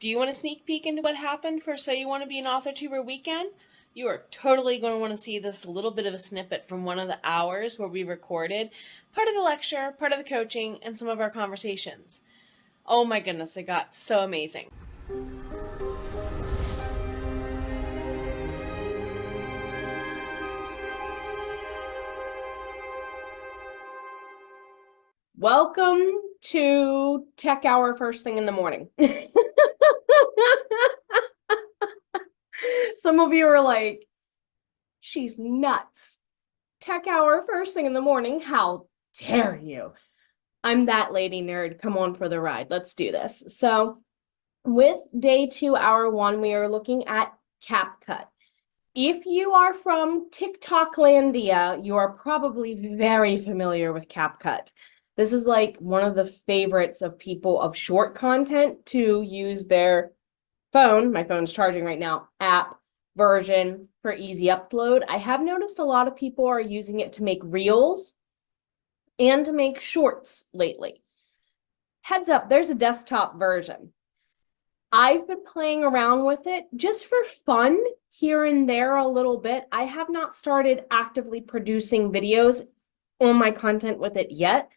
Do you want a sneak peek into what happened for So You Want to Be an Authortuber weekend? You are totally going to want to see this little bit of a snippet from one of the hours where we recorded part of the lecture, part of the coaching, and some of our conversations. Oh my goodness, it got so amazing. Welcome to Tech Hour first thing in the morning. Some of you are like, she's nuts. Tech Hour first thing in the morning, how dare you? I'm that lady nerd. Come on for the ride. Let's do this. So with day 2, hour 1, we are looking at CapCut. If you are from TikToklandia, you are probably very familiar with CapCut. This is like one of the favorites of people of short content to use their phone, my phone's charging right now, app version for easy upload. I have noticed a lot of people are using it to make reels and to make shorts lately. Heads up, there's a desktop version. I've been playing around with it just for fun here and there a little bit. I have not started actively producing videos on my content with it yet.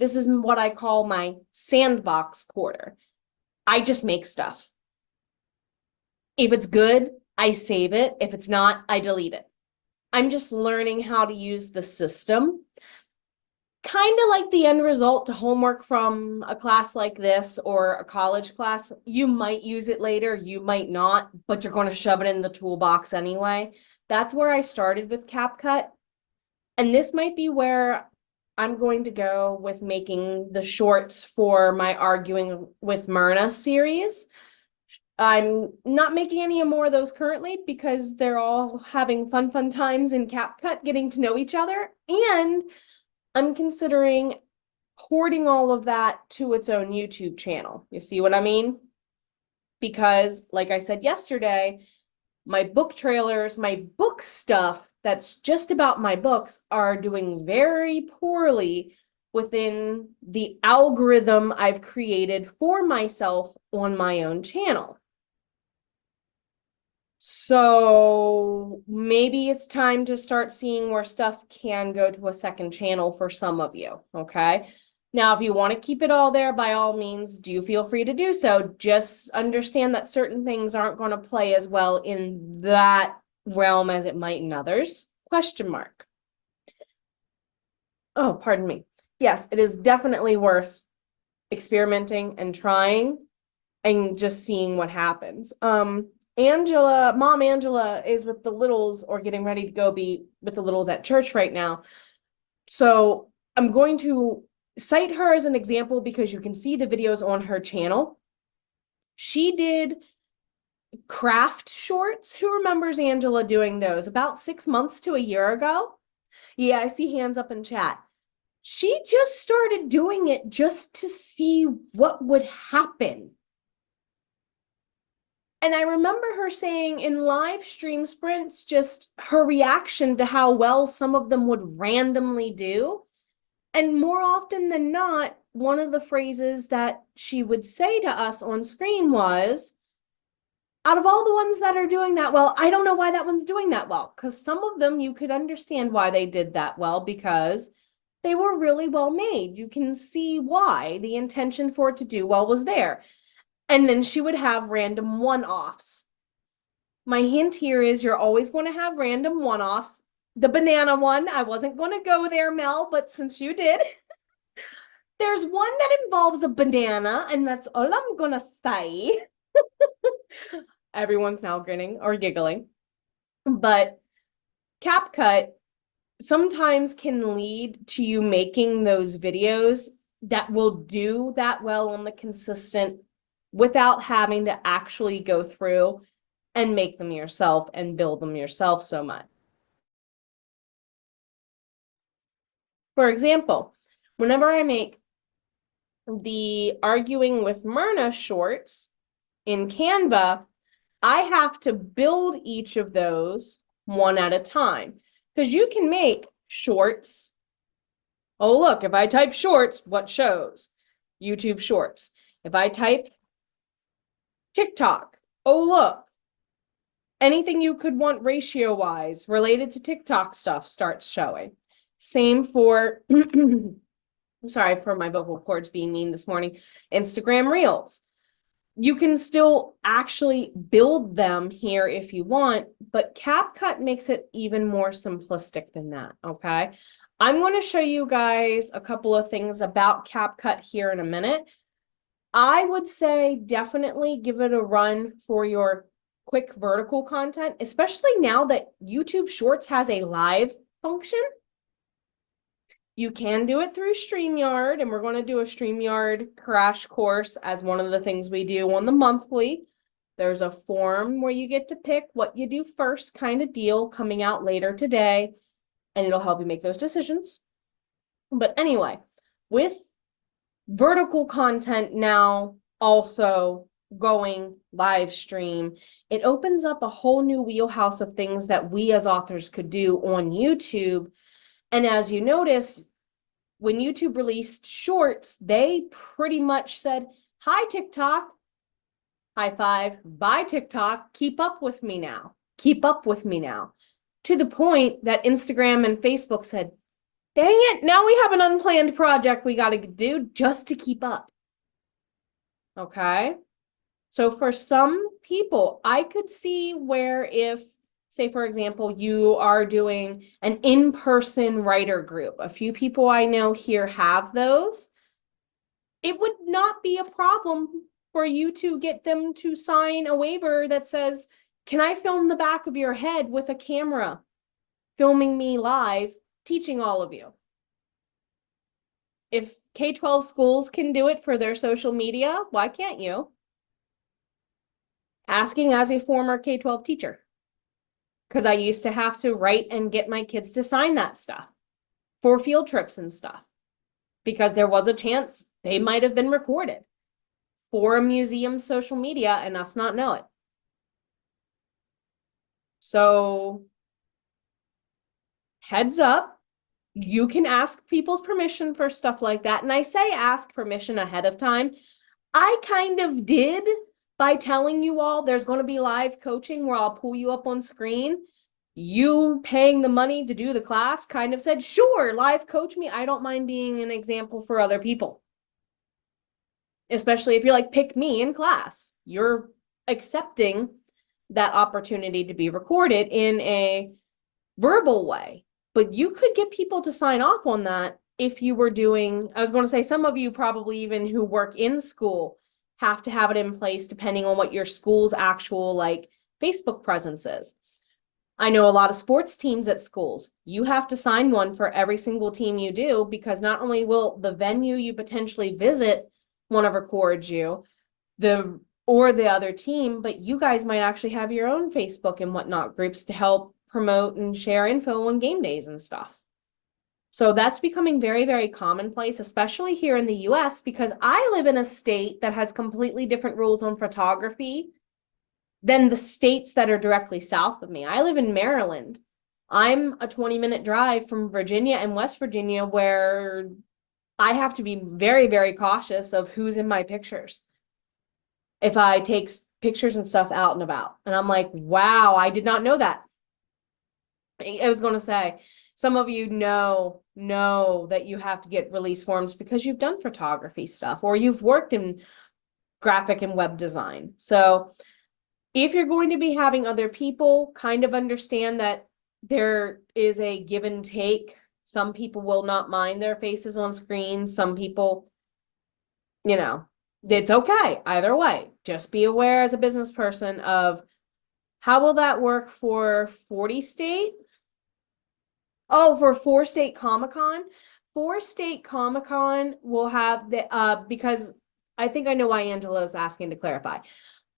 This is what I call my sandbox quarter. I just make stuff. If it's good, I save it. If it's not, I delete it. I'm just learning how to use the system. Kind of like the end result to homework from a class like this or a college class. You might use it later, you might not, but you're going to shove it in the toolbox anyway. That's where I started with CapCut. And this might be where I'm going to go with making the shorts for my Arguing with Myrna series. I'm not making any more of those currently because they're all having fun times in CapCut, getting to know each other. And I'm considering porting all of that to its own YouTube channel. You see what I mean? Because, like I said yesterday, my book trailers, my book stuff that's just about my books are doing very poorly within the algorithm I've created for myself on my own channel. So maybe it's time to start seeing where stuff can go to a second channel for some of you, okay? Now, if you want to keep it all there, by all means, do feel free to do so. Just understand that certain things aren't going to play as well in that realm as it might in others. Question mark. Oh, pardon me. Yes, it is definitely worth experimenting and trying and just seeing what happens. Mom Angela is with the littles or getting ready to go be with the littles at church right now. So I'm going to cite her as an example because you can see the videos on her channel. She did craft shorts. Who remembers Angela doing those about 6 months to a year ago? Yeah, I see hands up in chat. She just started doing it just to see what would happen. And I remember her saying in live stream sprints, just her reaction to how well some of them would randomly do. And more often than not, one of the phrases that she would say to us on screen was, out of all the ones that are doing that well, I don't know why that one's doing that well. Because some of them you could understand why they did that well because they were really well made. You can see why the intention for it to do well was there. And then she would have random one-offs. My hint here is you're always going to have random one-offs. The banana one, I wasn't going to go there, Mel, but since you did, there's one that involves a banana, and that's all I'm going to say. Everyone's now grinning or giggling. But CapCut sometimes can lead to you making those videos that will do that well on the consistent without having to actually go through and make them yourself and build them yourself so much. For example, whenever I make the Arguing with Myrna shorts in Canva, I have to build each of those one at a time because you can make shorts. Oh, look, if I type shorts, what shows? YouTube shorts. If I type TikTok. Oh, look. Anything you could want ratio-wise related to TikTok stuff starts showing. Same for, sorry for my vocal cords being mean this morning, Instagram Reels. You can still actually build them here if you want, but CapCut makes it even more simplistic than that, okay? I'm going to show you guys a couple of things about CapCut here in a minute. I would say definitely give it a run for your quick vertical content, especially now that YouTube Shorts has a live function. You can do it through StreamYard, and we're going to do a StreamYard crash course as one of the things we do on the monthly. There's a form where you get to pick what you do first kind of deal coming out later today, and it'll help you make those decisions. But anyway, with vertical content now also going live stream, it opens up a whole new wheelhouse of things that we as authors could do on YouTube. And as you notice, when YouTube released Shorts, they pretty much said, hi, TikTok, high five, bye, TikTok, keep up with me now, keep up with me now, to the point that Instagram and Facebook said, dang it, now we have an unplanned project we got to do just to keep up. Okay? So for some people, I could see where if, say, for example, you are doing an in-person writer group. A few people I know here have those. It would not be a problem for you to get them to sign a waiver that says, can I film the back of your head with a camera, filming me live, teaching all of you? If K-12 schools can do it for their social media, why can't you? Asking as a former K-12 teacher, because I used to have to write and get my kids to sign that stuff for field trips and stuff, because there was a chance they might have been recorded for a museum's social media and us not know it. So heads up, you can ask people's permission for stuff like that. And I say ask permission ahead of time. I kind of did by telling you all there's going to be live coaching where I'll pull you up on screen. You paying the money to do the class kind of said, sure, live coach me. I don't mind being an example for other people. Especially if you're like, pick me in class. You're accepting that opportunity to be recorded in a verbal way. But you could get people to sign off on that if you were doing, I was going to say, some of you probably even who work in school have to have it in place depending on what your school's actual like Facebook presence is. I know a lot of sports teams at schools. You have to sign one for every single team you do, because not only will the venue you potentially visit want to record you, or the other team, but you guys might actually have your own Facebook and whatnot groups to help promote and share info on game days and stuff. So that's becoming very, very commonplace, especially here in the US, because I live in a state that has completely different rules on photography than the states that are directly south of me. I live in Maryland. I'm a 20-minute drive from Virginia and West Virginia, where I have to be very, very cautious of who's in my pictures if I take pictures and stuff out and about. And I'm like, wow, I did not know that. I was going to say, some of you know that you have to get release forms because you've done photography stuff or you've worked in graphic and web design. So if you're going to be having other people, kind of understand that there is a give and take. Some people will not mind their faces on screen. Some people, you know, it's okay either way. Just be aware as a business person of how will that work for 40 state? Oh, for 4-state Comic-Con. 4-state Comic-Con will have the, because I think I know why Angela is asking to clarify.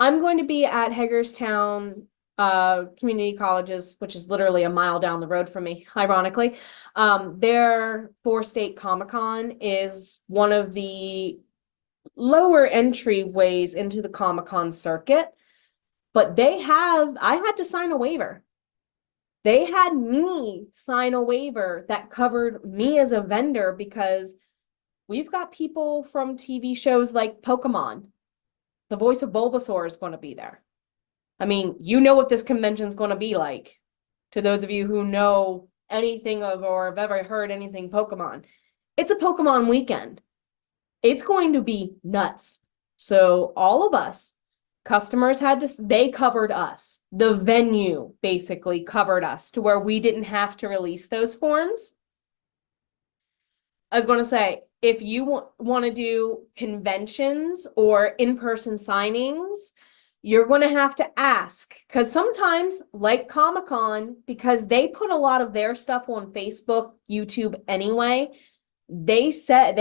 I'm going to be at Hagerstown Community Colleges, which is literally a mile down the road from me, ironically. Their 4-state Comic-Con is one of the lower entry ways into the Comic-Con circuit, but I had to sign a waiver. They had me sign a waiver that covered me as a vendor, because we've got people from TV shows like Pokemon The voice of Bulbasaur is going to be there. I mean, you know what this convention is going to be like. To those of you who know anything of or have ever heard anything Pokemon, it's a Pokemon weekend. It's going to be nuts. So all of us, customers they covered us. The venue basically covered us to where we didn't have to release those forms. I was going to say, if you want to do conventions or in-person signings, you're going to have to ask, because sometimes, like Comic-Con, because they put a lot of their stuff on Facebook, YouTube anyway, they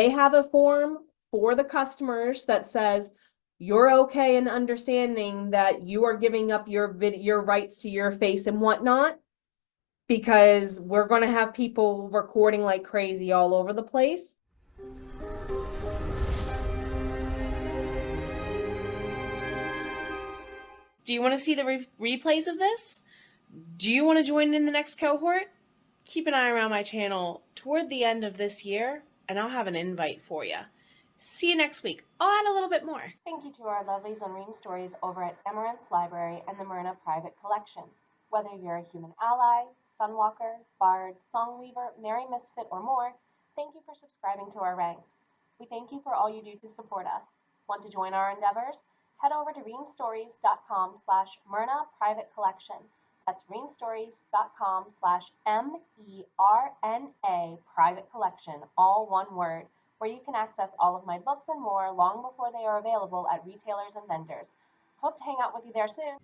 have a form for the customers that says you're okay in understanding that you are giving up your rights to your face and whatnot, because we're going to have people recording like crazy all over the place. Do you want to see the replays of this? Do you want to join in the next cohort? Keep an eye around my channel toward the end of this year, and I'll have an invite for you. See you next week. I'll add a little bit more. Thank you to our lovelies on Ream Stories over at Amaranth's Library and the Myrna Private Collection. Whether you're a human ally, sunwalker, bard, songweaver, merry misfit, or more, thank you for subscribing to our ranks. We thank you for all you do to support us. Want to join our endeavors? Head over to reamstories.com/Myrna Private Collection. That's reamstories.com/MERNA Private Collection, all one word, where you can access all of my books and more long before they are available at retailers and vendors. Hope to hang out with you there soon.